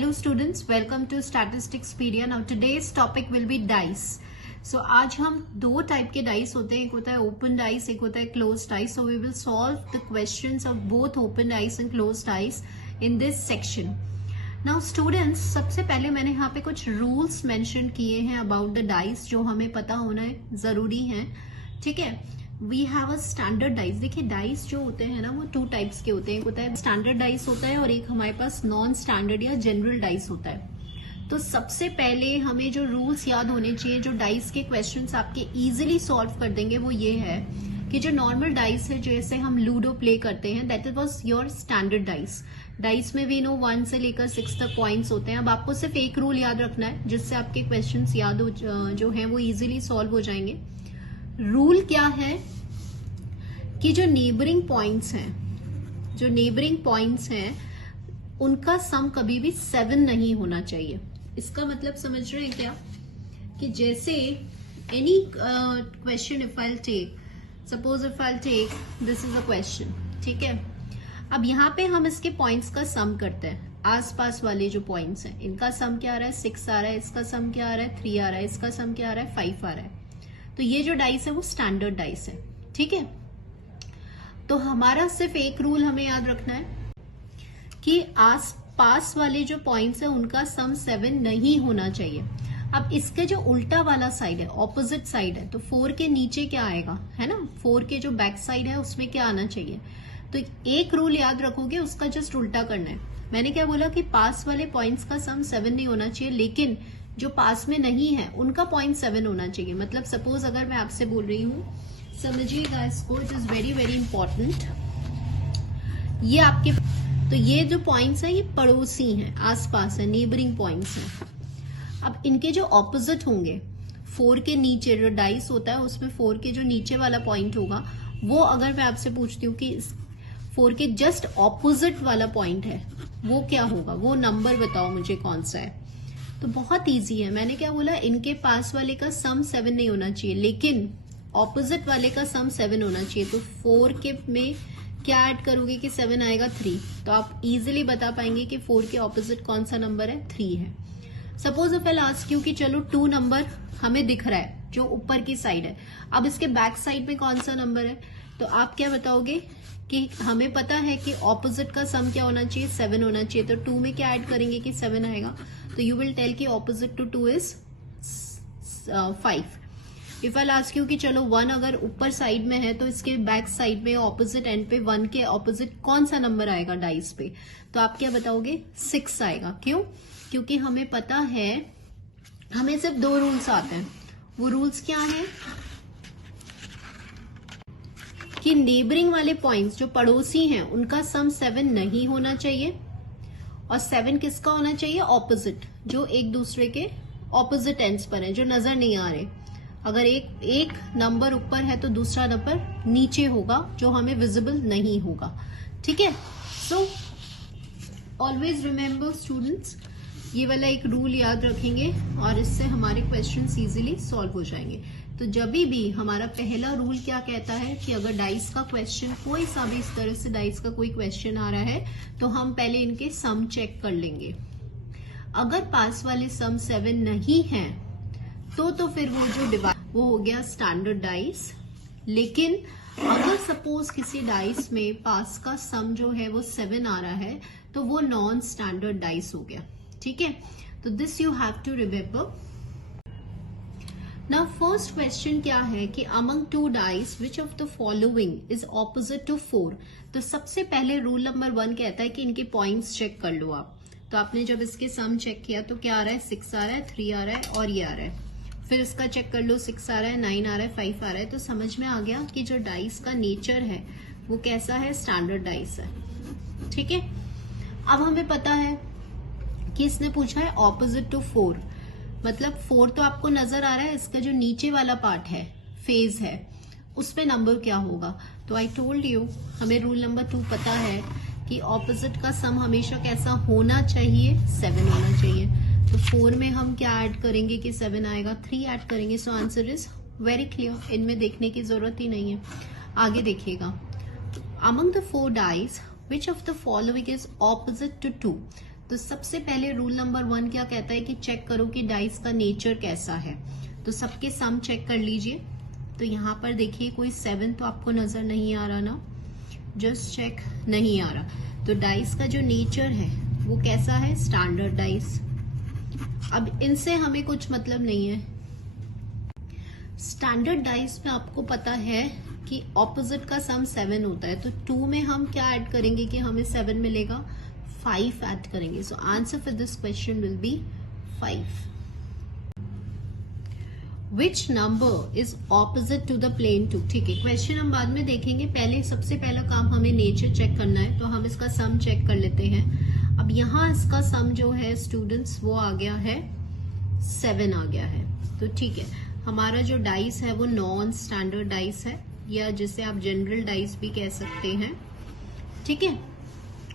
Hello students, welcome to Statisticspedia. Now today's topic will be dice. So आज हम दो type के dice होते हैं, एक होता है ओपन डाइस, एक होता है close dice. So we will solve the questions of both open dice and closed dice in this section. Now students, सबसे पहले मैंने यहाँ पे कुछ रूल्स मेंशन किए हैं अबाउट द डाइस जो हमें पता होना है, जरूरी है. ठीक है. We have a standard dice. देखिए डाइस जो होते हैं ना वो टू टाइप्स के होते हैं. एक होता है स्टैंडर्ड डाइस होता है और एक हमारे पास नॉन स्टैंडर्ड या जनरल डाइस होता है. तो सबसे पहले हमें जो रूल्स याद होने चाहिए जो डाइस के क्वेश्चंस आपके इजीली सॉल्व कर देंगे वो ये है कि जो नॉर्मल डाइस है जैसे हम लूडो प्ले करते हैं that was your standard dice. Dice में वी नो 1 से लेकर 6 तक पॉइंट्स होते हैं. अब आपको सिर्फ एक रूल याद रखना है जिससे आपके क्वेश्चंस याद हो जो हैं वो इजीली सॉल्व हो जाएंगे. रूल क्या है कि जो नेबरिंग पॉइंट्स हैं उनका सम कभी भी 7 नहीं होना चाहिए. इसका मतलब समझ रहे हैं क्या कि जैसे any question if I take suppose if I take this is a question. ठीक है. अब यहाँ पे हम इसके पॉइंट्स का सम करते हैं. आसपास वाले जो पॉइंट्स हैं इनका सम क्या आ रहा है 6 आ रहा है, इसका सम क्या आ रहा है 3 आ रहा है, इसका सम क्या आ रहा है 5 आ रहा है. तो ये जो डाइस है वो स्टैंडर्ड डाइस है. ठीक है. तो हमारा सिर्फ एक रूल हमें याद रखना है कि आस पास वाले जो पॉइंट्स है उनका सम 7 नहीं होना चाहिए. अब इसके जो उल्टा वाला साइड है ऑपोजिट साइड है तो 4 के नीचे क्या आएगा है ना. 4 के जो बैक साइड है उसमें क्या आना चाहिए. तो एक रूल याद रखोगे उसका जस्ट उल्टा करना है. मैंने क्या बोला कि पास वाले पॉइंट्स का सम 7 नहीं होना चाहिए लेकिन जो पास में नहीं है उनका पॉइंट 7 होना चाहिए. मतलब सपोज अगर मैं आपसे बोल रही हूं, समझिएगा इसको, it is very very important. ये आपके तो ये जो पॉइंट्स हैं ये पड़ोसी हैं, आसपास है, नेबरिंग पॉइंट्स हैं. अब इनके जो ऑपोजिट होंगे 4 के नीचे जो डाइस होता है उसमें 4 के जो नीचे वाला पॉइंट होगा वो अगर मैं आपसे पूछती हूँ कि 4 के जस्ट ऑपोजिट वाला पॉइंट है वो क्या होगा, वो नंबर बताओ मुझे कौन सा है. तो बहुत इजी है. मैंने क्या बोला, इनके पास वाले का सम 7 नहीं होना चाहिए लेकिन ऑपोजिट वाले का सम 7 होना चाहिए. तो 4 के में क्या ऐड करोगे कि 7 आएगा 3. तो आप इजीली बता पाएंगे कि 4 के ऑपोजिट कौन सा नंबर है 3 है. Suppose if I ask you कि चलो 2 नंबर हमें दिख रहा है जो ऊपर की साइड है. अब इसके बैक साइड में कौन सा नंबर है तो आप क्या बताओगे कि हमें पता है कि ऑपोजिट का सम क्या होना चाहिए 7 होना चाहिए. तो 2 में क्या ऐड करेंगे कि 7 आएगा. तो यू विल टेल कि opposite to 2 is 5. If I ask you कि चलो 1 अगर ऊपर साइड में है तो इसके बैक साइड में ऑपोजिट एंड पे 1 के ऑपोजिट कौन सा नंबर आएगा डाइस पे. तो आप क्या बताओगे 6 आएगा. क्यों? क्योंकि हमें पता है हमें सिर्फ 2 रूल्स आते हैं. वो रूल्स क्या हैं कि नेबरिंग वाले पॉइंट्स जो पड़ोसी हैं उनका सम 7 नहीं होना चाहिए और 7 किसका होना चाहिए ऑपोजिट, जो एक दूसरे के ऑपोजिट एंड्स पर है, जो नजर नहीं आ रहे. अगर एक नंबर ऊपर है तो दूसरा नंबर नीचे होगा जो हमें विजिबल नहीं होगा. ठीक है. सो ऑलवेज रिमेम्बर स्टूडेंट्स, ये वाला एक रूल याद रखेंगे और इससे हमारे क्वेश्चंस इजीली सॉल्व हो जाएंगे. तो जब भी हमारा पहला रूल क्या कहता है कि अगर डाइस का क्वेश्चन कोई सा भी इस तरह से डाइस का कोई क्वेश्चन आ रहा है तो हम पहले इनके सम चेक कर लेंगे. अगर पास वाले सम 7 नहीं है तो फिर वो जो वो हो गया स्टैंडर्ड डाइस. लेकिन अगर सपोज किसी डाइस में पास का सम जो है वो 7 आ रहा है तो वो नॉन स्टैंडर्ड डाइस हो गया. ठीक है. तो this you have to remember. Now first question क्या है कि among 2 dice which of the following is opposite to 4. तो सबसे पहले रूल नंबर 1 कहता है कि इनके पॉइंट्स चेक कर लो आप. तो आपने जब इसके सम चेक किया तो क्या आ रहा है 6 आ रहा है, 3 आ रहा है और ये आ रहा है. फिर इसका चेक कर लो 6 आ रहा है, 9 आ रहा है, 5 आ रहा है. तो समझ में आ गया कि जो डाइस का नेचर है वो कैसा है, स्टैंडर्ड डाइस है. ठीक है. अब हमें पता है कि इसने पूछा है ऑपोजिट टू 4. मतलब 4 तो आपको नजर आ रहा है, इसका जो नीचे वाला पार्ट है फेज है उस पे नंबर क्या होगा. तो आई टोल्ड यू हमें रूल नंबर 2 पता है कि ऑपोजिट का सम हमेशा कैसा होना चाहिए 7 होना चाहिए. तो 4 में हम क्या ऐड करेंगे कि 7 आएगा, 3 ऐड करेंगे. So answer is very clear. इनमें देखने की जरूरत ही नहीं है. आगे देखिएगा. Among the 4 dice which of the following is opposite to 2. तो सबसे पहले रूल नंबर 1 क्या कहता है कि चेक करो कि डाइस का नेचर कैसा है। तो सबके सम चेक कर लीजिए। तो यहाँ पर देखिए कोई 7 तो आपको नजर नहीं आ रहा ना, जस्ट चेक, नहीं आ रहा। तो डाइस का जो नेचर है वो कैसा है, स्टैंडर्ड डाइस। अब इनसे हमें कुछ मतलब नहीं है। स्टैंडर्ड डाइस में आपको पता है कि ऑपोजिट का सम 7 होता है, तो 2 में हम क्या ऐड करेंगे कि हमें 7 मिलेगा, 5 ऐड करेंगे। So answer for this question will be 5। Which number is opposite to the plane 2? ठीक है, क्वेश्चन हम बाद में देखेंगे, पहले सबसे पहला काम हमें नेचर चेक करना है। तो हम इसका सम चेक कर लेते हैं। अब यहाँ इसका सम जो है स्टूडेंट्स वो आ गया है 7 आ गया है। तो ठीक है, हमारा जो डाइस है वो नॉन स्टैंडर्ड डाइस है, या जिसे आप जनरल डाइस भी कह सकते हैं, ठीक है,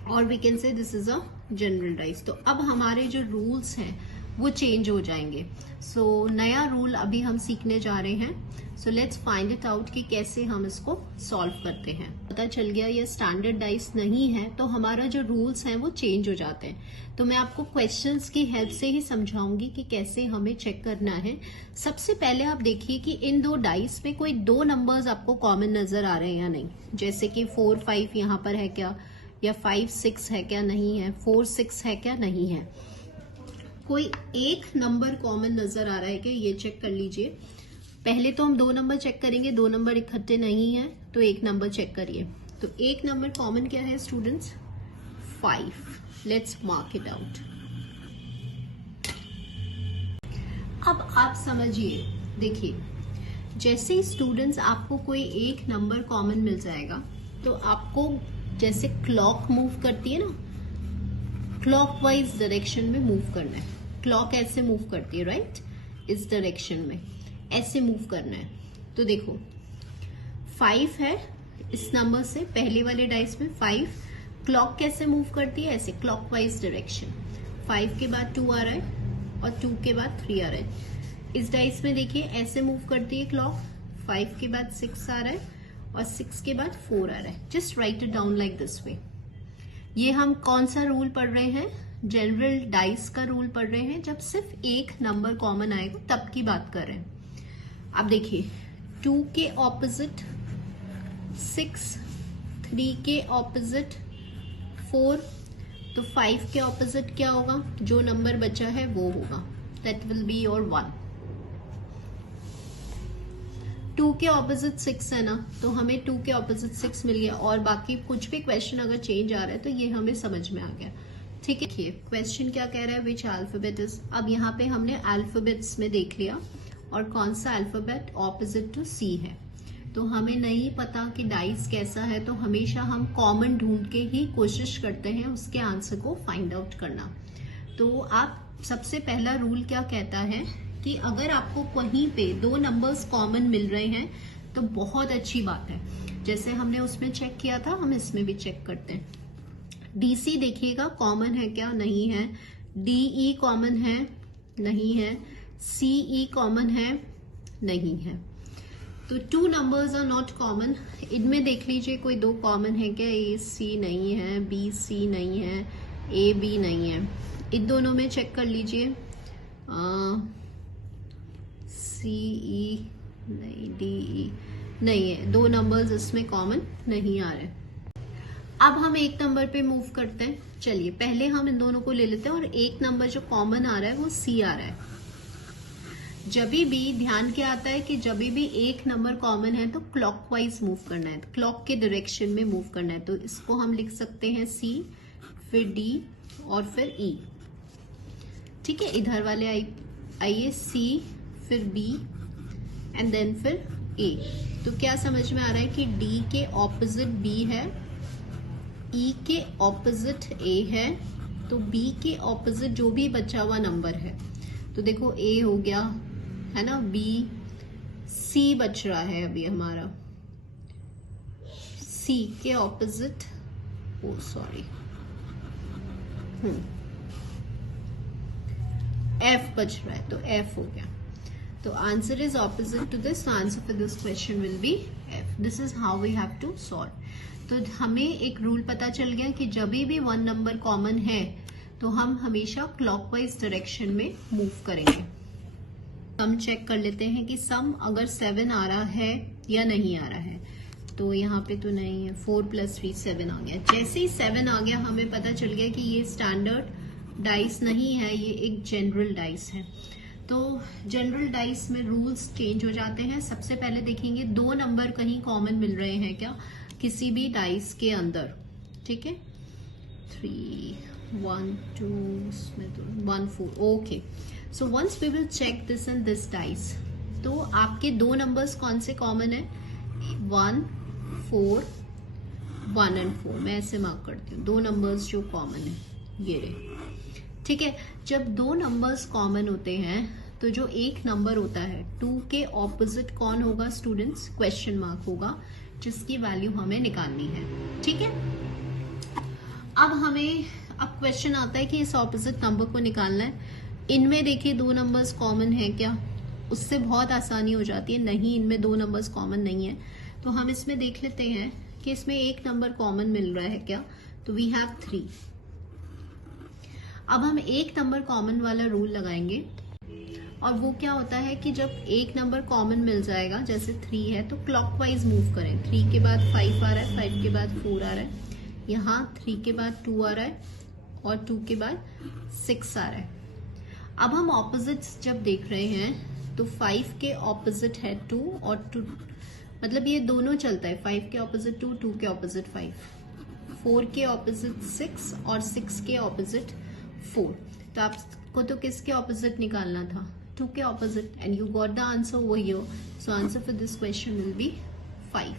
और we can say this is a general dice. तो अब हमारे जो रूल्स हैं वो चेंज हो जाएंगे। सो नया रूल अभी हम सीखने जा रहे हैं। So let's find it out कि कैसे हम इसको सॉल्व करते हैं। पता चल गया ये स्टैंडर्ड डाइस नहीं है, तो हमारा जो रूल्स हैं वो चेंज हो जाते हैं। तो मैं आपको क्वेश्चंस की हेल्प से ही समझाऊंगी कि कैसे हमें चेक करना है। सबसे पहले आप देखिए कि इन दो डाइस में कोई 2 नंबर्स आपको कॉमन नजर आ रहे हैं या नहीं। जैसे कि 4 5 यहाँ पर है क्या, या 5 6 है क्या, नहीं है। 4 6 है क्या, नहीं है। कोई एक नंबर कॉमन नजर आ रहा है क्या, ये चेक कर लीजिए। पहले तो हम 2 नंबर चेक करेंगे, 2 नंबर इकट्ठे नहीं है, तो एक नंबर चेक करिए। तो एक नंबर कॉमन क्या है students, 5। Let's mark it out. अब आप समझिए, देखिए, जैसे ही स्टूडेंट्स आपको कोई एक नंबर कॉमन मिल जाएगा, तो आपको जैसे क्लॉक मूव करती है ना, क्लॉकवाइज डायरेक्शन में मूव करना है। क्लॉक ऐसे मूव करती है, राइट, इस डायरेक्शन में ऐसे मूव करना है। तो देखो 5 है इस नंबर से, पहले वाले डाइस में 5, क्लॉक कैसे मूव करती है, ऐसे क्लॉकवाइज डायरेक्शन। 5 के बाद 2 आ रहा है और 2 के बाद 3 आ रहा है। इस डाइस में देखिए ऐसे मूव करती है क्लॉक, 5 के बाद 6 आ रहा है और 6 के बाद 4 आ रहा है। Just right it down like this way. ये हम कौन सा रूल पढ़ रहे हैं, जनरल डाइस का रूल पढ़ रहे हैं। जब सिर्फ एक नंबर कॉमन आएगा तब की बात कर रहे हैं। अब देखिए 2 के ऑपोजिट 6, 3 के ऑपोजिट 4, तो 5 के ऑपोजिट क्या होगा, जो नंबर बचा है वो होगा, दैट विल बी योर 1। 2 के ऑपोजिट 6 है ना, तो हमें 2 के ऑपोजिट 6 मिल गया। और बाकी कुछ भी क्वेश्चन अगर चेंज आ रहा है तो ये हमें समझ में आ गया, ठीक है। क्वेश्चन क्या कह रहा है, विच अल्फाबेट इज। अब यहाँ पे हमने अल्फाबेट्स में देख लिया, और कौन सा अल्फाबेट ऑपोजिट टू सी है। तो हमें नहीं पता कि डाइस कैसा है, तो हमेशा हम कॉमन ढूंढ के ही कोशिश करते हैं उसके आंसर को फाइंड आउट करना। तो आप सबसे पहला रूल क्या कहता है कि अगर आपको कहीं पे 2 नंबर्स कॉमन मिल रहे हैं तो बहुत अच्छी बात है। जैसे हमने उसमें चेक किया था, हम इसमें भी चेक करते हैं। डीसी देखिएगा कॉमन है क्या, नहीं है। डीई कॉमन है, नहीं है। सीई कॉमन है, नहीं है। तो 2 नंबर्स आर नॉट कॉमन। इनमें देख लीजिए कोई 2 कॉमन है क्या, ए सी नहीं है, बी सी नहीं है, ए बी नहीं है। इन दोनों में चेक कर लीजिए, सीई नहीं, डीई नहीं है। 2 नंबर्स इसमें कॉमन नहीं आ रहे। अब हम एक नंबर पे मूव करते हैं। चलिए पहले हम इन दोनों को ले लेते हैं, और एक नंबर जो कॉमन आ रहा है वो सी आ रहा है। जभी भी ध्यान क्या आता है कि जभी भी एक नंबर कॉमन है तो क्लॉकवाइज मूव करना है, क्लॉक के डायरेक्शन में मूव करना है। तो इसको हम लिख सकते हैं सी, फिर डी और फिर ई, ठीक है। इधर वाले आइए, सी फिर बी एंड देन फिर ए। तो क्या समझ में आ रहा है कि डी के ऑपोजिट बी है, ई के ऑपोजिट ए है, तो बी के ऑपोजिट जो भी बचा हुआ नंबर है, तो देखो ए हो गया है ना, बी, सी बच रहा है अभी हमारा, सी के ऑपोजिट, ओ सॉरी, एफ बच रहा है, तो एफ हो गया। तो answer is opposite to this, answer for this question will be F. This is how we have to solve. तो हमें एक रूल पता चल गया कि जब भी 1 नंबर कॉमन है तो हम हमेशा क्लॉकवाइज डायरेक्शन में मूव करेंगे। हम चेक कर लेते हैं कि सम अगर 7 आ रहा है या नहीं आ रहा है। तो यहाँ पे तो नहीं है, 4 + 3 7 आ गया। जैसे ही 7 आ गया हमें पता चल गया कि ये स्टैंडर्ड डाइस नहीं है, ये एक जनरल डाइस है। तो जनरल डाइस में रूल्स चेंज हो जाते हैं। सबसे पहले देखेंगे 2 नंबर कहीं कॉमन मिल रहे हैं क्या किसी भी डाइस के अंदर, ठीक है। 3 1 2 1 4 okay. So once we will check this in this dice, तो आपके 2 नंबर्स कौन से कॉमन है, 1 4 1 और 4। मैं ऐसे मार्क करती हूँ 2 नंबर्स जो कॉमन है ये रहे, ठीक है। जब 2 नंबर्स कॉमन होते हैं तो जो एक नंबर होता है 2 के ऑपोजिट कौन होगा स्टूडेंट्स, क्वेश्चन मार्क होगा, जिसकी वैल्यू हमें निकालनी है, ठीक है। अब क्वेश्चन आता है कि इस ऑपोजिट नंबर को निकालना है। इनमें देखिए 2 नंबर्स कॉमन है क्या, उससे बहुत आसानी हो जाती है। नहीं, इनमें 2 नंबर्स कॉमन नहीं है, तो हम इसमें देख लेते हैं कि इसमें एक नंबर कॉमन मिल रहा है क्या, तो वी हैव 3। अब हम एक नंबर कॉमन वाला रूल लगाएंगे, और वो क्या होता है कि जब एक नंबर कॉमन मिल जाएगा, जैसे 3 है, तो क्लॉकवाइज मूव करें। 3 के बाद 5 आ रहा है, 5 के बाद 4 आ रहा है, यहाँ 3 के बाद 2 आ रहा है, और 2 के बाद 6 आ रहा है। अब हम ऑपोजिट्स जब देख रहे हैं तो 5 के ऑपोजिट है 2, और 2 मतलब ये दोनों चलता है, 5 के ऑपोजिट 2, 2 के ऑपोजिट 5, 4 के ऑपोजिट 6 और 6 के ऑपोजिट 4। तो आपको तो किसके ऑपोजिट निकालना था, 2 के opposite, and you got the answer over here. So answer for this question will be 5।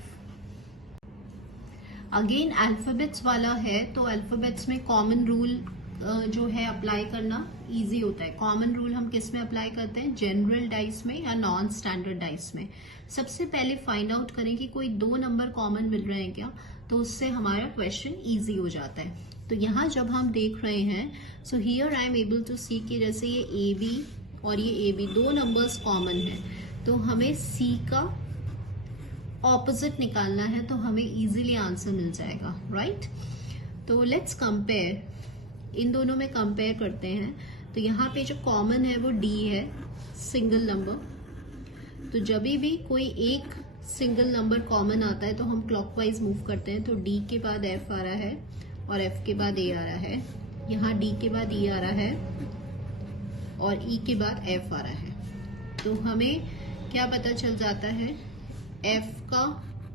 Again alphabets वाला है, तो अल्फाबेट्स में कॉमन रूल जो है अप्लाई करना इजी होता है। कॉमन रूल हम किस में अप्लाई करते हैं, जनरल डाइस में या नॉन स्टैंडर्ड डाइस में। सबसे पहले फाइंड आउट करें कि कोई 2 नंबर कॉमन मिल रहे हैं क्या, तो उससे हमारा क्वेश्चन इजी हो जाता है। तो यहाँ जब हम देख रहे हैं, so here I am able to see कि जैसे ये ए बी और ये ए बी 2 नंबर्स कॉमन है, तो हमें सी का ऑपोजिट निकालना है, तो हमें इजीली आंसर मिल जाएगा, राइट। तो लेट्स कंपेयर, इन दोनों में कंपेयर करते हैं। तो यहाँ पे जो कॉमन है वो डी है, सिंगल नंबर। तो जब भी कोई एक सिंगल नंबर कॉमन आता है तो हम क्लॉकवाइज मूव करते हैं। तो डी के बाद एफ आ रहा है और एफ के बाद ए आ रहा है, यहाँ डी के बाद ई आ रहा है और ई के बाद एफ आ रहा है। तो हमें क्या पता चल जाता है, एफ का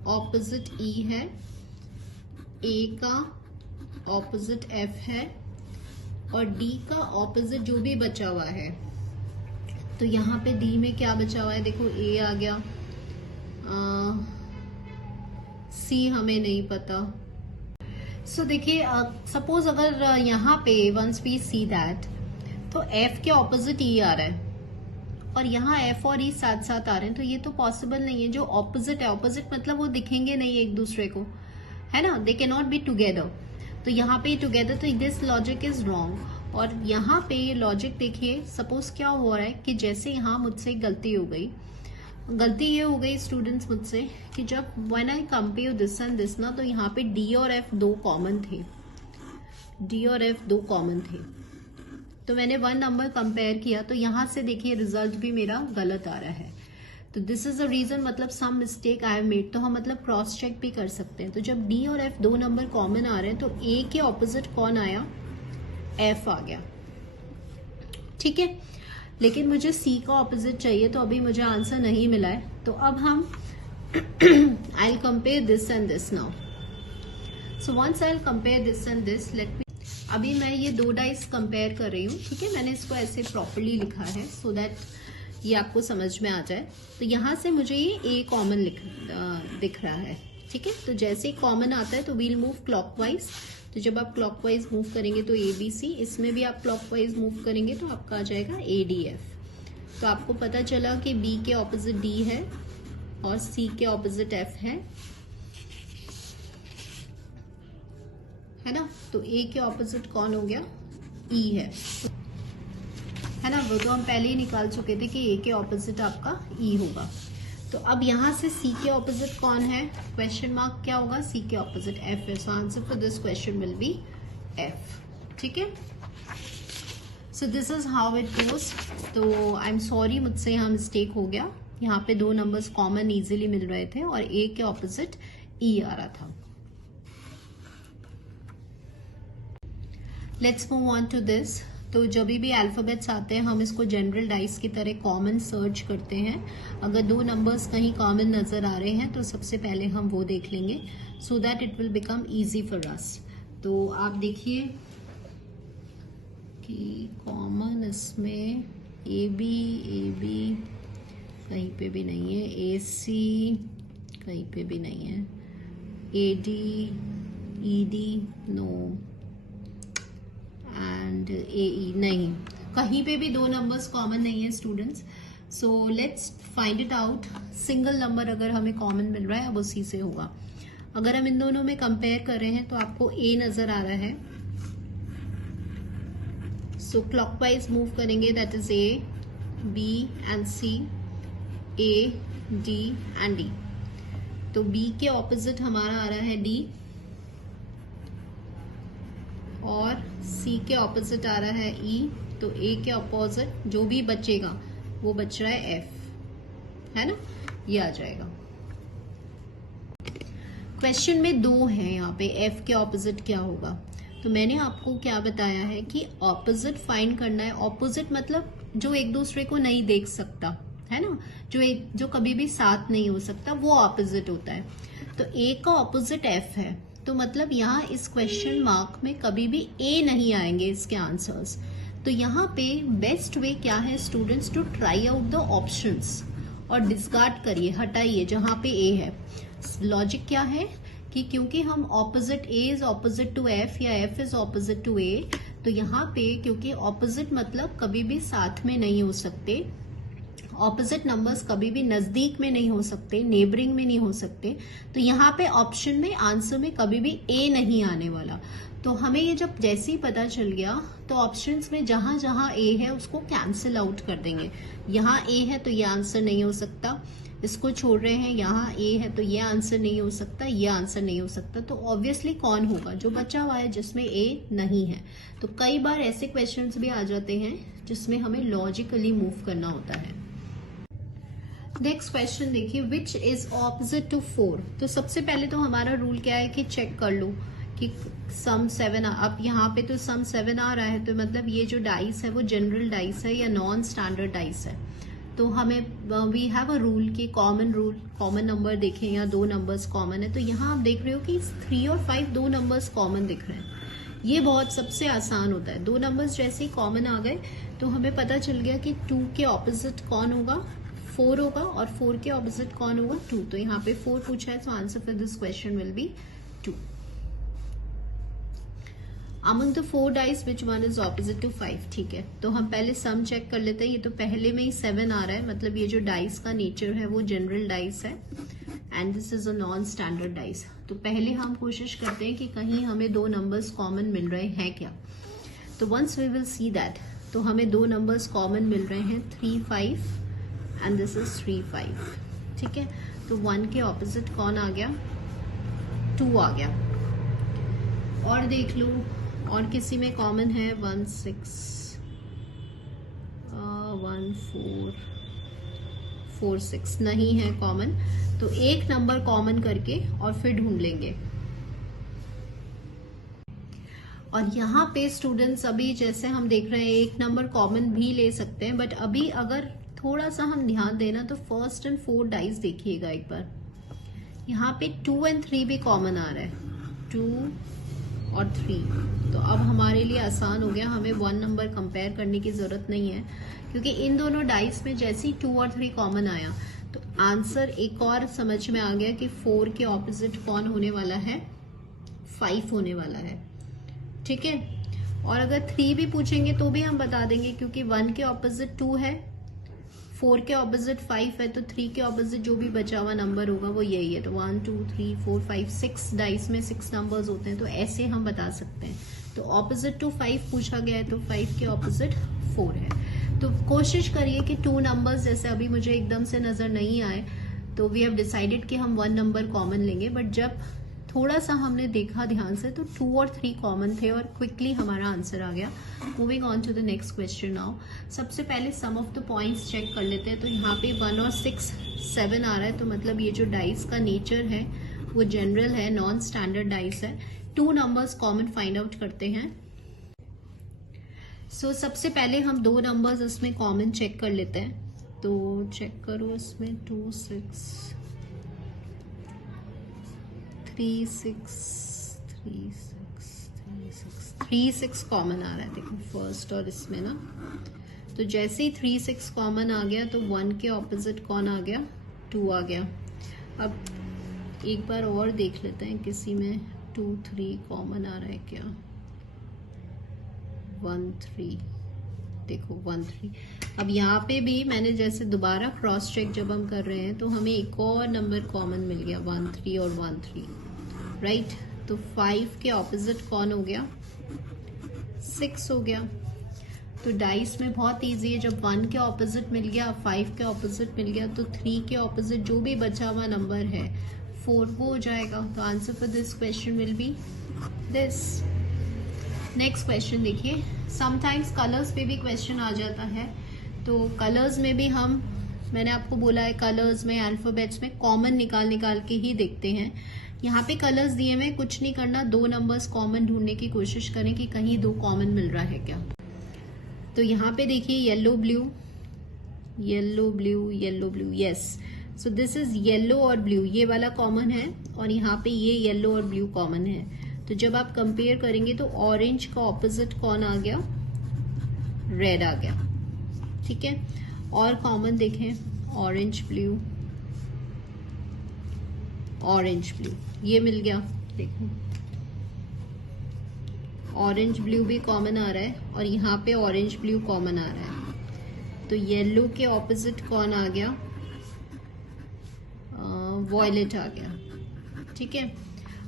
ऑपोजिट ई है, ए का ऑपोजिट एफ है, और डी का ऑपोजिट जो भी बचा हुआ है। तो यहाँ पे डी में क्या बचा हुआ है, देखो ए आ गया, सी हमें नहीं पता। सो देखिए सपोज अगर यहाँ पे वंस वी सी दैट, तो एफ के ऑपोजिट ई आ रहा है और यहाँ एफ और ई साथ साथ आ रहे हैं, तो ये तो पॉसिबल नहीं है। जो ऑपोजिट है, ऑपोजिट मतलब वो दिखेंगे नहीं एक दूसरे को, है ना, they can not be together. तो यहाँ पे टुगेदर, तो दिस लॉजिक इज रॉन्ग। और यहाँ पे ये लॉजिक देखिए, सपोज क्या हो रहा है कि जैसे यहाँ मुझसे गलती हो गई, गलती ये हो गई स्टूडेंट्स मुझसे कि जब when I compare this and this ना, तो यहाँ पे डी और एफ 2 कॉमन थे, डी और एफ 2 कॉमन थे। तो मैंने 1 नंबर कंपेयर किया, तो यहाँ से देखिए रिजल्ट भी मेरा गलत आ रहा है। तो दिस इज द रीजन, मतलब some mistake I have made. तो हम मतलब क्रॉस चेक भी कर सकते हैं। तो जब डी और एफ 2 नंबर कॉमन आ रहे हैं, तो ए के ऑपोजिट कौन आया, एफ आ गया, ठीक है। लेकिन मुझे सी का ऑपोजिट चाहिए, तो अभी मुझे आंसर नहीं मिला है। तो अब हम I will compare this and this now. So once I will compare this and this, let me, अभी मैं ये 2 डाइस कंपेयर कर रही हूँ, ठीक है। मैंने इसको ऐसे प्रॉपरली लिखा है सो दैट ये आपको समझ में आ जाए। तो यहाँ से मुझे ये ए कॉमन दिख रहा है, ठीक है। तो जैसे ही कॉमन आता है तो वील मूव क्लॉकवाइज। तो जब आप क्लॉकवाइज मूव करेंगे तो ए बी सी, इसमें भी आप क्लॉकवाइज मूव करेंगे तो आपका आ जाएगा ए डी एफ। तो आपको पता चला कि बी के ऑपोजिट डी है और सी के ऑपोजिट एफ है ना। तो ए के ऑपोजिट कौन हो गया, ई है ना। वो तो हम पहले ही निकाल चुके थे कि ए के ऑपोजिट आपका ई होगा। तो अब यहाँ से सी के ऑपोजिट कौन है, क्वेश्चन मार्क क्या होगा, सी के ऑपोजिट एफ है। सो answer for this question will be F, ठीक है। सो this is how it goes. तो आई एम सॉरी, मुझसे यहाँ मिस्टेक हो गया। यहाँ पे 2 नंबर्स कॉमन इजीली मिल रहे थे और ए के ऑपोजिट ई आ रहा था। Let's move on to this. तो जब भी अल्फाबेट्स आते हैं हम इसको जनरल डाइस की तरह कॉमन सर्च करते हैं। अगर 2 नंबर्स कहीं कॉमन नजर आ रहे हैं तो सबसे पहले हम वो देख लेंगे, so that it will become easy for us. तो आप देखिए कि कॉमन इसमें ए बी कहीं पे भी नहीं है, ए सी कहीं पे भी नहीं है, ए डी नो, एंड ए ई नहीं, कहीं पे भी 2 नंबर्स कॉमन नहीं है students. So let's find it out. Single number अगर हमें कॉमन मिल रहा है अब उसी से होगा। अगर हम इन दोनों में कंपेयर कर रहे हैं तो आपको ए नजर आ रहा है, सो क्लॉकवाइज मूव करेंगे, that is A B and C, A D and D. तो बी के ऑपोजिट हमारा आ रहा है डी और सी के ऑपोजिट आ रहा है ई। तो ए के ऑपोजिट जो भी बचेगा वो बच रहा है एफ, है ना, ये आ जाएगा। क्वेश्चन में 2 है यहाँ पे, एफ के ऑपोजिट क्या होगा। तो मैंने आपको क्या बताया है कि ऑपोजिट फाइंड करना है। ऑपोजिट मतलब जो एक दूसरे को नहीं देख सकता, है ना, जो कभी भी साथ नहीं हो सकता, वो ऑपोजिट होता है। तो ए का ऑपोजिट एफ है, तो मतलब यहाँ इस क्वेश्चन मार्क में कभी भी ए नहीं आएंगे इसके आंसर्स। तो यहाँ पे बेस्ट वे क्या है students, to try out the options और डिस्कार्ड करिए, हटाइए जहां पे ए है। लॉजिक क्या है कि क्योंकि हम opposite, A is opposite to F या F is opposite to A, तो यहाँ पे क्योंकि ऑपोजिट मतलब कभी भी साथ में नहीं हो सकते, ऑपोजिट नंबर्स कभी भी नजदीक में नहीं हो सकते, नेबरिंग में नहीं हो सकते, तो यहाँ पे ऑप्शन में आंसर में कभी भी ए नहीं आने वाला। तो हमें ये जब जैसे ही पता चल गया तो ऑप्शंस में जहां जहां ए है उसको कैंसिल आउट कर देंगे। यहाँ ए है तो ये आंसर नहीं हो सकता, इसको छोड़ रहे हैं, यहाँ ए है तो ये आंसर नहीं हो सकता, ये आंसर नहीं हो सकता। तो ऑब्वियसली कौन होगा, जो बचा हुआ है जिसमें ए नहीं है। तो कई बार ऐसे क्वेश्चंस भी आ जाते हैं जिसमें हमें लॉजिकली मूव करना होता है। नेक्स्ट क्वेश्चन देखिए, विच इज ऑपोजिट टू 4। तो सबसे पहले तो हमारा रूल क्या है कि चेक कर लो कि सम 7, अब यहाँ पे तो सम 7 आ रहा है, तो मतलब ये जो डाइस है वो जनरल डाइस है या नॉन स्टैंडर्ड डाइस है। तो हमें वी हैव अ रूल कि कॉमन रूल, कॉमन नंबर देखें या 2 नंबर्स कॉमन है। तो यहाँ आप देख रहे हो कि 3 और 5 2 नंबर्स कॉमन दिख रहे हैं। ये बहुत सबसे आसान होता है, 2 नंबर्स जैसे ही कॉमन आ गए तो हमें पता चल गया कि 2 के ऑपोजिट कौन होगा, 4 होगा, और 4 के ऑपोजिट कौन होगा, 2। तो यहाँ पे 4 पूछा है, तो answer for this question will B 2। Among the 4 dice which one is opposite to 5। ठीक है, तो हम पहले सम चेक कर लेते हैं। ये तो पहले में ही 7 आ रहा है, मतलब ये जो डाइस का नेचर है वो जनरल डाइस है and this is a non standard dice. तो पहले हम कोशिश करते हैं कि कहीं हमें 2 नंबर्स कॉमन मिल रहे हैं क्या। तो once we will see that, तो हमें 2 नंबर्स कॉमन मिल रहे हैं, 3 5 एंड दिस इज 3 5। ठीक है, तो 1 के ऑपोजिट कौन आ गया, 2 आ गया। और देख लो और किसी में कॉमन है 1 6 1 4 4 6 नहीं है कॉमन। तो एक नंबर कॉमन करके और फिर ढूंढ लेंगे। और यहाँ पे स्टूडेंट्स अभी जैसे हम देख रहे हैं एक नंबर कॉमन भी ले सकते हैं, बट अभी अगर थोड़ा सा हम ध्यान देना तो फर्स्ट एंड 4 डाइस देखिएगा एक बार। यहाँ पे 2 एंड 3 भी कॉमन आ रहा है, 2 और 3। तो अब हमारे लिए आसान हो गया, हमें 1 नंबर कंपेयर करने की जरूरत नहीं है, क्योंकि इन दोनों डाइस में जैसे ही 2 और 3 कॉमन आया तो आंसर एक और समझ में आ गया कि 4 के ऑपोजिट कौन होने वाला है, 5 होने वाला है। ठीक है, और अगर 3 भी पूछेंगे तो भी हम बता देंगे, क्योंकि 1 के ऑपोजिट 2 है, 4 के ऑपोजिट 5 है, तो 3 के ऑपोजिट जो भी बचा हुआ नंबर होगा वो यही है। तो 1 2 3 4 5 6 डाइस में 6 नंबर्स होते हैं, तो ऐसे हम बता सकते हैं। तो ऑपोजिट टू 5 पूछा गया है, तो 5 के ऑपोजिट 4 है। तो कोशिश करिए कि 2 नंबर्स जैसे अभी मुझे एकदम से नजर नहीं आए, तो वी हैव डिसाइडेड कि हम 1 नंबर कॉमन लेंगे, बट जब थोड़ा सा हमने देखा ध्यान से तो 2 और 3 कॉमन थे और क्विकली हमारा आंसर आ गया। Moving on to the next question now. सबसे पहले some of the points check कर लेते हैं। तो यहाँ पे 1 और 6 7 आ रहा है, तो मतलब ये जो डाइस का नेचर है वो जनरल है, नॉन स्टैंडर्ड डाइस है। 2 नंबर्स कॉमन फाइंड आउट करते हैं। सो सबसे पहले हम 2 नंबर्स इसमें कॉमन चेक कर लेते हैं। तो चेक करो इसमें 2 6 3 6 3 6 3 6 3 6 कॉमन आ रहा है। देखो फर्स्ट और इसमें ना, तो जैसे ही 3 6 कॉमन आ गया तो 1 के ऑपोजिट कौन आ गया, 2 आ गया। अब एक बार और देख लेते हैं किसी में 2 3 कॉमन आ रहा है क्या। 1 3, देखो 1 3। अब यहाँ पे भी मैंने जैसे दोबारा क्रॉस चेक जब हम कर रहे हैं तो हमें एक और नंबर कॉमन मिल गया 1 3 और 1 3, राइट। तो 5 के ऑपोजिट कौन हो गया, 6 हो गया। तो डाइस में बहुत इजी है, जब 1 के ऑपोजिट मिल गया, 5 के ऑपोजिट मिल गया, तो 3 के ऑपोजिट जो भी बचा हुआ नंबर है 4 वो हो जाएगा। तो answer for this question will B this. Next question देखिए, समटाइम्स कलर्स पे भी क्वेश्चन आ जाता है। तो कलर्स में भी मैंने आपको बोला है कलर्स में, अल्फाबेट्स में कॉमन निकाल के ही देखते हैं। यहाँ पे कलर्स दिए हुए, कुछ नहीं करना, 2 नंबर्स कॉमन ढूंढने की कोशिश करें कि कहीं 2 कॉमन मिल रहा है क्या। तो यहाँ पे देखिए yellow blue yellow blue yellow blue, yes. So this is yellow और ब्लू, ये वाला कॉमन है, और यहाँ पे ये येलो और ब्लू कॉमन है। तो जब आप कंपेयर करेंगे तो ऑरेंज का ऑपोजिट कौन आ गया, रेड आ गया, ठीक है। और कॉमन देखें, ऑरेंज ब्लू ऑरेंज ब्लू, ये मिल गया। देखो ऑरेंज ब्लू भी कॉमन आ रहा है और यहाँ पे ऑरेंज ब्लू कॉमन आ रहा है। तो येलो के ऑपोजिट कौन आ गया, वॉयलेट आ गया, ठीक है।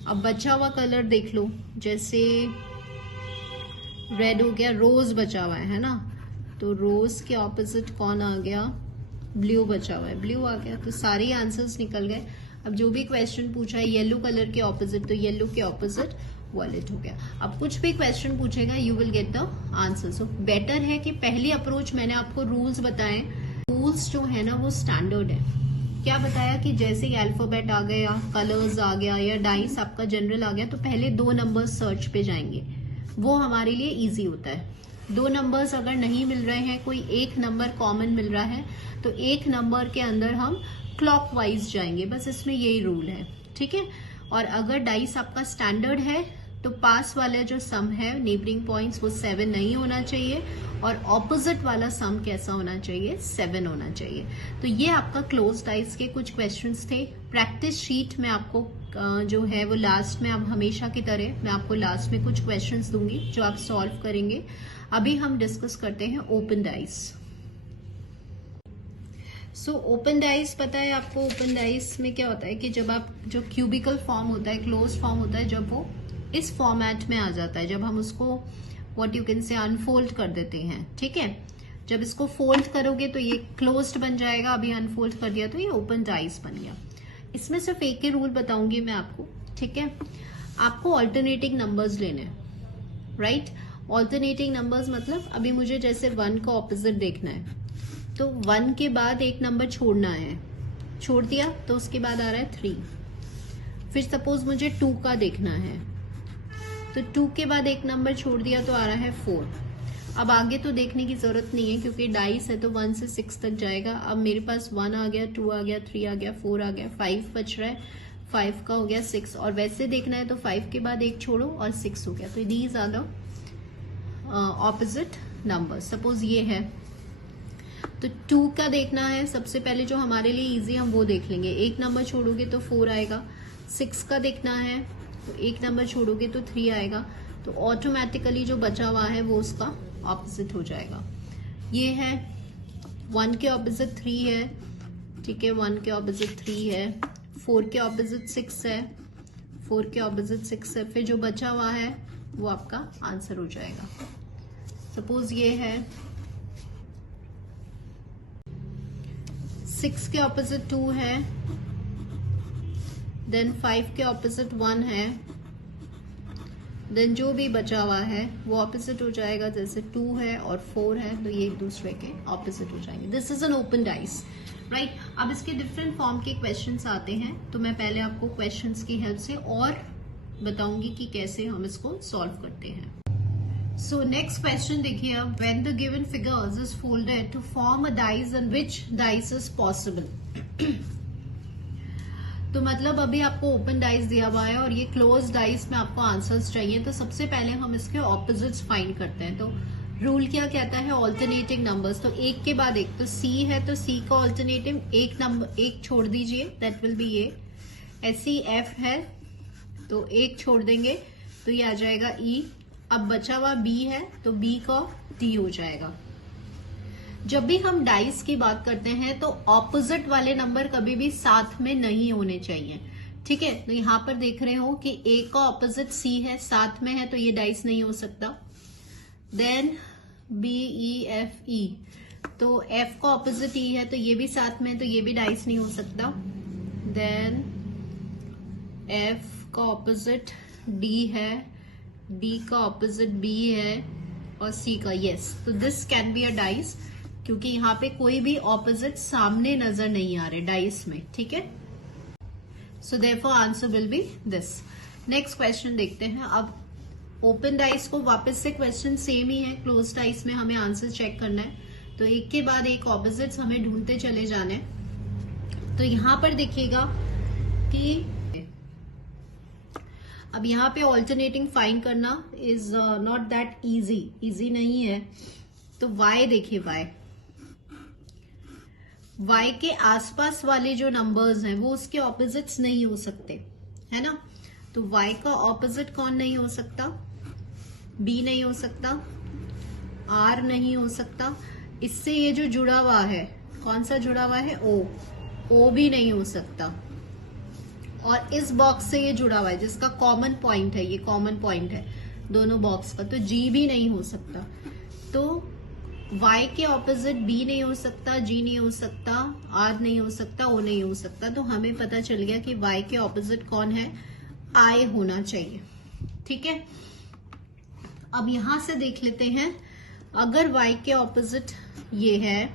अब बचा हुआ कलर देख लो, जैसे रेड हो गया, रोज बचा हुआ है ना, तो रोज के ऑपोजिट कौन आ गया, ब्लू बचा हुआ है, ब्लू आ गया। तो सारे आंसर्स निकल गए। अब जो भी क्वेश्चन पूछा है येलो कलर के ऑपोजिट, तो येलो के ऑपोजिट वॉयलेट हो गया। अब कुछ भी क्वेश्चन पूछेगा you will get the answer. So better है कि पहली अप्रोच मैंने आपको रूल्स बताए, रूल्स जो है ना वो स्टैंडर्ड है। क्या बताया कि जैसे ही अल्फाबेट आ गया, कलर्स आ गया या डाइस आपका जनरल आ गया, तो पहले 2 नंबर सर्च पे जाएंगे, वो हमारे लिए इजी होता है। 2 नंबर्स अगर नहीं मिल रहे हैं, कोई एक नंबर कॉमन मिल रहा है, तो एक नंबर के अंदर हम क्लॉकवाइज जाएंगे, बस इसमें यही रूल है, ठीक है। और अगर डाइस आपका स्टैंडर्ड है तो पास वाला जो सम है नेबरिंग पॉइंट्स वो 7 नहीं होना चाहिए, और ऑपोजिट वाला सम कैसा होना चाहिए, 7 होना चाहिए। तो ये आपका क्लोज डाइस के कुछ क्वेश्चंस थे। प्रैक्टिस शीट में आपको जो है वो लास्ट में, अब हमेशा की तरह मैं आपको लास्ट में कुछ क्वेश्चंस दूंगी जो आप सॉल्व करेंगे। अभी हम डिस्कस करते हैं open dice. So open dice, पता है आपको ओपन डाइस में क्या होता है कि जब आप जो क्यूबिकल फॉर्म होता है, क्लोज फॉर्म होता है, जब वो इस फॉर्मेट में आ जाता है, जब हम उसको what you can say unfold कर देते हैं, ठीक है। जब इसको फोल्ड करोगे तो ये क्लोज्ड बन जाएगा, अभी अनफोल्ड कर दिया तो ये ओपन डाइस बन गया। इसमें सिर्फ एक ही रूल बताऊंगी मैं आपको, ठीक है। आपको ऑल्टरनेटिंग नंबर्स लेने, राइट। ऑल्टरनेटिंग नंबर्स मतलब अभी मुझे जैसे 1 का ऑपोजिट देखना है, तो 1 के बाद एक नंबर छोड़ना है, छोड़ दिया तो उसके बाद आ रहा है 3। फिर सपोज मुझे 2 का देखना है, तो 2 के बाद एक नंबर छोड़ दिया तो आ रहा है 4। अब आगे तो देखने की जरूरत नहीं है क्योंकि डाइस है तो 1 से 6 तक जाएगा। अब मेरे पास 1 आ गया, 2 आ गया, 3 आ गया, 4 आ गया, 5 बच रहा है, 5 का हो गया 6, और वैसे देखना है तो 5 के बाद एक छोड़ो और 6 हो गया। तो these are the opposite number. Suppose ये है तो 2 का देखना है, सबसे पहले जो हमारे लिए इजी हम वो देख लेंगे, एक नंबर छोड़ोगे तो 4 आएगा। 6 का देखना है तो एक नंबर छोड़ोगे तो 3 आएगा, तो ऑटोमेटिकली जो बचा हुआ है वो उसका ऑपोजिट हो जाएगा। ये है 1 के ऑपोजिट 3 है, ठीक है, 1 के ऑपोजिट 3 है, 4 के ऑपोजिट 6 है, 4 के ऑपोजिट 6 है, फिर जो बचा हुआ है वो आपका आंसर हो जाएगा। सपोज ये है 6 के ऑपोजिट 2 है, देन 5 के ऑपोजिट 1 है, देन जो भी बचा हुआ है वो ऑपोजिट हो जाएगा, जैसे 2 है और 4 है तो ये एक दूसरे के ऑपोजिट हो जाएंगे. This is an open dice, right. अब इसके डिफरेंट फॉर्म के क्वेश्चंस आते हैं, तो मैं पहले आपको क्वेश्चंस की हेल्प से और बताऊंगी कि कैसे हम इसको सॉल्व करते हैं. सो नेक्स्ट क्वेश्चन देखिए अब. When the given figures is folded to form a dice and which dice is possible. तो मतलब अभी आपको ओपन डाइस दिया हुआ है और ये क्लोज डाइस में आपको आंसर्स चाहिए, तो सबसे पहले हम इसके ऑपोजिट्स फाइंड करते हैं. तो रूल क्या कहता है, ऑल्टरनेटिंग नंबर्स. तो एक के बाद एक, तो सी है तो सी का ऑल्टरनेटिव एक नंबर एक छोड़ दीजिए, दैट विल बी ए. ऐसी एफ है तो एक छोड़ देंगे तो ये आ जाएगा ई. अब बचा हुआ बी है तो बी का डी हो जाएगा. जब भी हम डाइस की बात करते हैं तो ऑपोजिट वाले नंबर कभी भी साथ में नहीं होने चाहिए, ठीक है. तो यहां पर देख रहे हो कि ए का ऑपोजिट सी है, साथ में है तो ये डाइस नहीं हो सकता. Then B E F E, तो एफ का ऑपोजिट ई है तो ये भी साथ में है तो ये भी डाइस नहीं हो सकता. देन एफ का ऑपोजिट डी है, डी का ऑपोजिट बी है और सी का यस. तो this can be a dice क्योंकि यहाँ पे कोई भी ऑपोजिट सामने नजर नहीं आ रहे डाइस में, ठीक है. So therefore answer will B this. Next question देखते हैं. अब ओपन डाइस को वापस से क्वेश्चन सेम ही है, क्लोज डाइस में हमें आंसर चेक करना है, तो एक के बाद एक ऑपोजिट्स हमें ढूंढते चले जाने. तो यहां पर देखिएगा कि अब यहाँ पे ऑल्टरनेटिंग फाइंड करना इज नॉट दैट इजी नहीं है. तो y देखिए, y के आसपास वाले जो नंबर्स हैं वो उसके ऑपोजिट्स नहीं हो सकते, है ना. तो y का ऑपोजिट कौन नहीं हो सकता, b नहीं हो सकता, r नहीं हो सकता. इससे ये जो जुड़ा हुआ है, कौन सा जुड़ा हुआ है, o भी नहीं हो सकता. और इस बॉक्स से ये जुड़ा हुआ है जिसका कॉमन पॉइंट है, ये कॉमन पॉइंट है दोनों बॉक्स का, तो g भी नहीं हो सकता. तो y के ऑपोजिट b नहीं हो सकता, g नहीं हो सकता, r नहीं हो सकता, o नहीं हो सकता. तो हमें पता चल गया कि y के ऑपोजिट कौन है, i होना चाहिए, ठीक है. अब यहां से देख लेते हैं, अगर y के ऑपोजिट ये है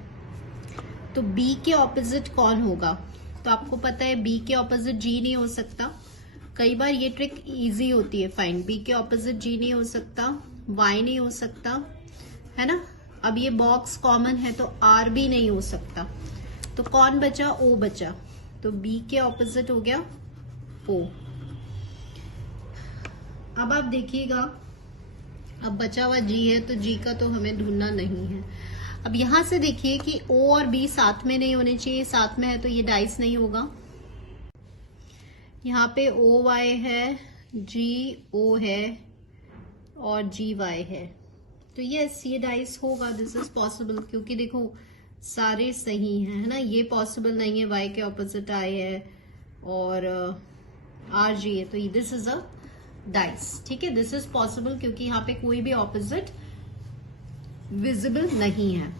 तो b के ऑपोजिट कौन होगा. तो आपको पता है b के ऑपोजिट g नहीं हो सकता. कई बार ये ट्रिक इजी होती है फाइंड. b के ऑपोजिट g नहीं हो सकता, y नहीं हो सकता, है ना. अब ये बॉक्स कॉमन है तो r भी नहीं हो सकता. तो कौन बचा, o बचा. तो b के ऑपोजिट हो गया o. अब आप देखिएगा, अब बचा हुआ g है तो g का तो हमें ढूंढना नहीं है. अब यहां से देखिए कि o और b साथ में नहीं होने चाहिए, साथ में है तो ये डाइस नहीं होगा. यहाँ पे o y है, g o है और g y है, तो यस ये डाइस होगा. दिस इज पॉसिबल क्योंकि देखो सारे सही हैं, है ना. ये पॉसिबल नहीं है, y के ऑपोजिट i है और r g है, तो दिस इज अ डाइस, ठीक है. दिस इज पॉसिबल क्योंकि यहाँ पे कोई भी ऑपोजिट विजिबल नहीं है.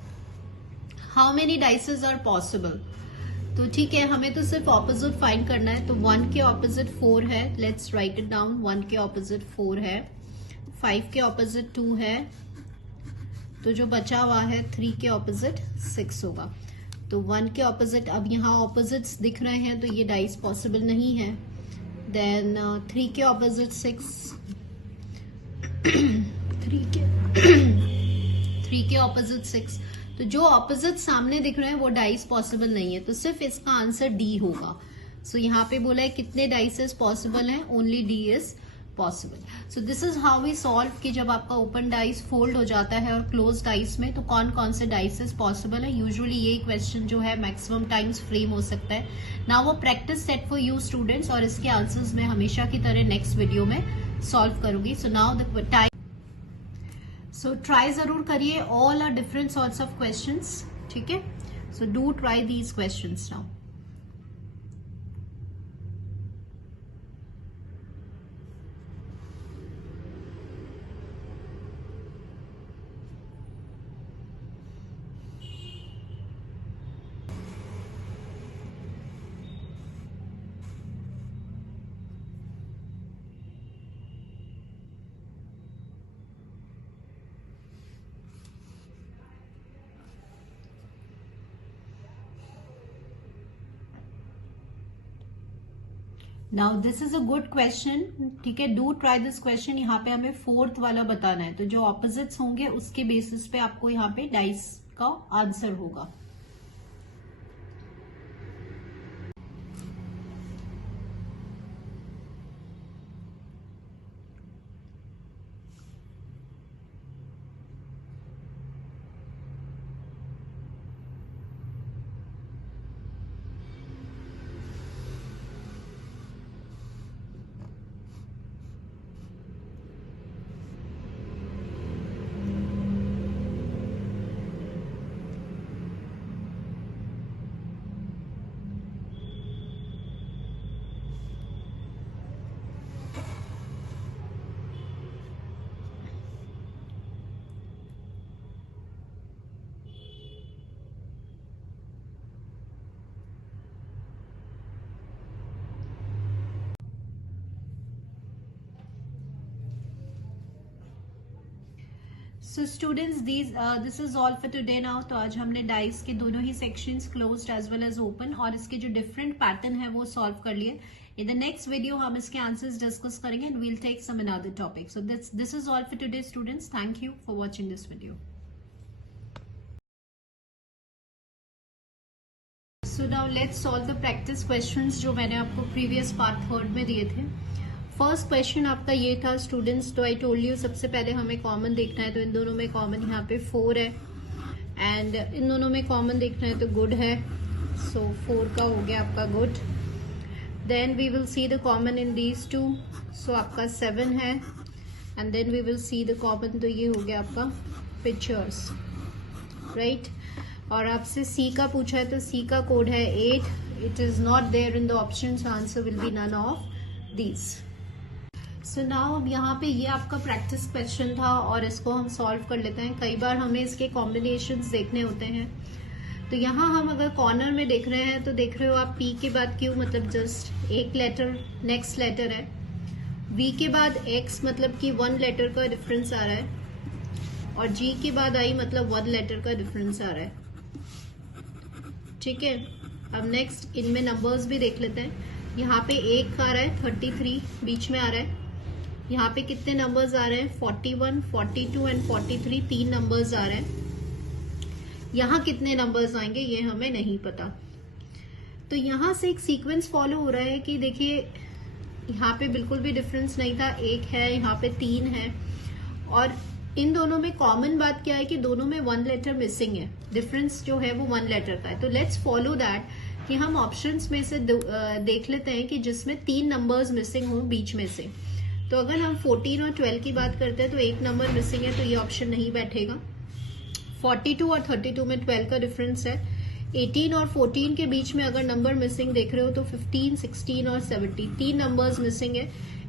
How many dices are possible. तो ठीक है, हमें तो सिर्फ ऑपोजिट फाइंड करना है. तो 1 के ऑपोजिट 4 है, लेट्स राइट इट डाउन. 1 के ऑपोजिट 4 है, 5 के ऑपोजिट 2 है, तो जो बचा हुआ है 3 के ऑपोजिट 6 होगा. तो 1 के ऑपोजिट, अब यहाँ ऑपोजिट्स दिख रहे हैं तो ये डाइस पॉसिबल नहीं है. देन 3 के ऑपोजिट 6, 3 के ऑपोजिट 6, तो जो ऑपोजिट सामने दिख रहे हैं वो डाइस पॉसिबल नहीं है, तो सिर्फ इसका आंसर डी होगा. सो यहाँ पे बोला है कितने डाइसेस पॉसिबल हैं, only D is possible. So this is how we solve कि जब आपका ओपन डाइस फोल्ड हो जाता है और क्लोज डाइस में तो कौन कौन से डाइसेस पॉसिबल है. यूजुअली ये क्वेश्चन जो है मैक्सिमम टाइम्स फ्रेम हो सकता है. नाउ वो practice set for you students, और इसके आंसर्स मैं हमेशा की तरह नेक्स्ट वीडियो में सॉल्व करूंगी. So now the time, so try जरूर करिए all are different sorts of questions, ठीक है. So do try these questions now. Now this is a good question, ठीक है, डू ट्राई दिस क्वेश्चन। यहाँ पे हमें फोर्थ वाला बताना है, तो जो ऑपोजिट्स होंगे उसके बेसिस पे आपको यहाँ पे डाइस का आंसर होगा। So students this is all for today now. तो आज हमने डाइस के दोनों ही sections closed as well as open और इसके जो डिफरेंट पैटर्न है वो सॉल्व कर लिए। इन द नेक्स्ट वीडियो हम इसके आंसर्स डिस्कस करेंगे and we'll take some another topic. So this is all for today students, thank you for watching this video. So now let's solve the practice questions जो मैंने आपको previous part third में दिए थे। First question आपका ये था students, तो आई टोल्ड यू सबसे पहले हमें कॉमन देखना है, तो इन दोनों में कॉमन यहाँ पे 4 है एंड इन दोनों में कॉमन देखना है तो गुड है, सो 4 का हो गया आपका good. Then we will see the common in these two, so आपका 7 है and then we will see the common, तो ये हो गया आपका पिक्चर्स, राइट। और आपसे सी का पूछा है तो सी का कोड है 8, it is not there in the option, answer will be none of these. So now अब यहाँ पे ये आपका प्रैक्टिस क्वेश्चन था और इसको हम सॉल्व कर लेते हैं। कई बार हमें इसके कॉम्बिनेशंस देखने होते हैं, तो यहाँ हम अगर कॉर्नर में देख रहे हैं तो देख रहे हो आप पी के बाद क्यू मतलब जस्ट एक लेटर नेक्स्ट लेटर है, वी के बाद एक्स मतलब कि 1 लेटर का डिफरेंस आ रहा है और जी के बाद आई मतलब 1 लेटर का डिफरेंस आ रहा है, ठीक है। अब नेक्स्ट इनमें नंबर्स भी देख लेते हैं। यहाँ पे 1 आ रहा है, 33 बीच में आ रहा है। यहाँ पे कितने नंबर्स आ रहे हैं 41, 42 एंड 43, 3 नंबर्स आ रहे हैं। यहाँ कितने नंबर्स आएंगे ये हमें नहीं पता, तो यहाँ से एक सीक्वेंस फॉलो हो रहा है कि देखिए यहाँ पे बिल्कुल भी डिफरेंस नहीं था, 1 है, यहाँ पे 3 है और इन दोनों में कॉमन बात क्या है कि दोनों में 1 लेटर मिसिंग है, डिफरेंस जो है वो 1 लेटर का है। तो लेट्स फॉलो दैट कि हम ऑप्शंस में से देख लेते हैं कि जिसमें 3 नंबर्स मिसिंग हो बीच में से। तो अगर हम 14 और 12 की बात करते हैं तो एक नंबर मिसिंग है, तो ये ऑप्शन नहीं बैठेगा। 42 और 32 में 12 का डिफरेंस है। 18 और 14 के बीच में अगर नंबर मिसिंग देख रहे हो तो 15, 16 और 17, 3 नंबर्स मिसिंग है।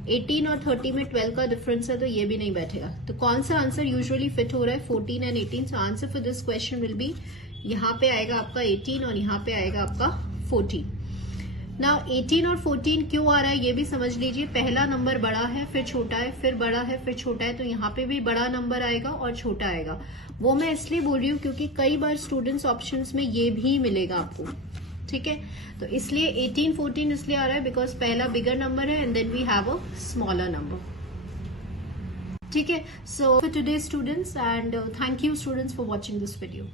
18 और 30 में 12 का डिफरेंस है, तो ये भी नहीं बैठेगा। तो कौन सा आंसर यूजुअली फिट हो रहा है 14 and 18। So answer for this question will B, यहाँ पे आएगा आपका 18 और यहाँ पे आएगा आपका 14। नाउ 18 और 14 क्यों आ रहा है ये भी समझ लीजिए। पहला नंबर बड़ा है, फिर छोटा है, फिर बड़ा है, फिर छोटा है, तो यहाँ पे भी बड़ा नंबर आएगा और छोटा आएगा। वो मैं इसलिए बोल रही हूँ क्योंकि कई बार स्टूडेंट्स ऑप्शंस में ये भी मिलेगा आपको, ठीक है। तो इसलिए 18, 14 इसलिए आ रहा है बिकॉज पहला बिगर नंबर है and then we have a smaller number, ठीक है। So for today students and thank you students for watching this video.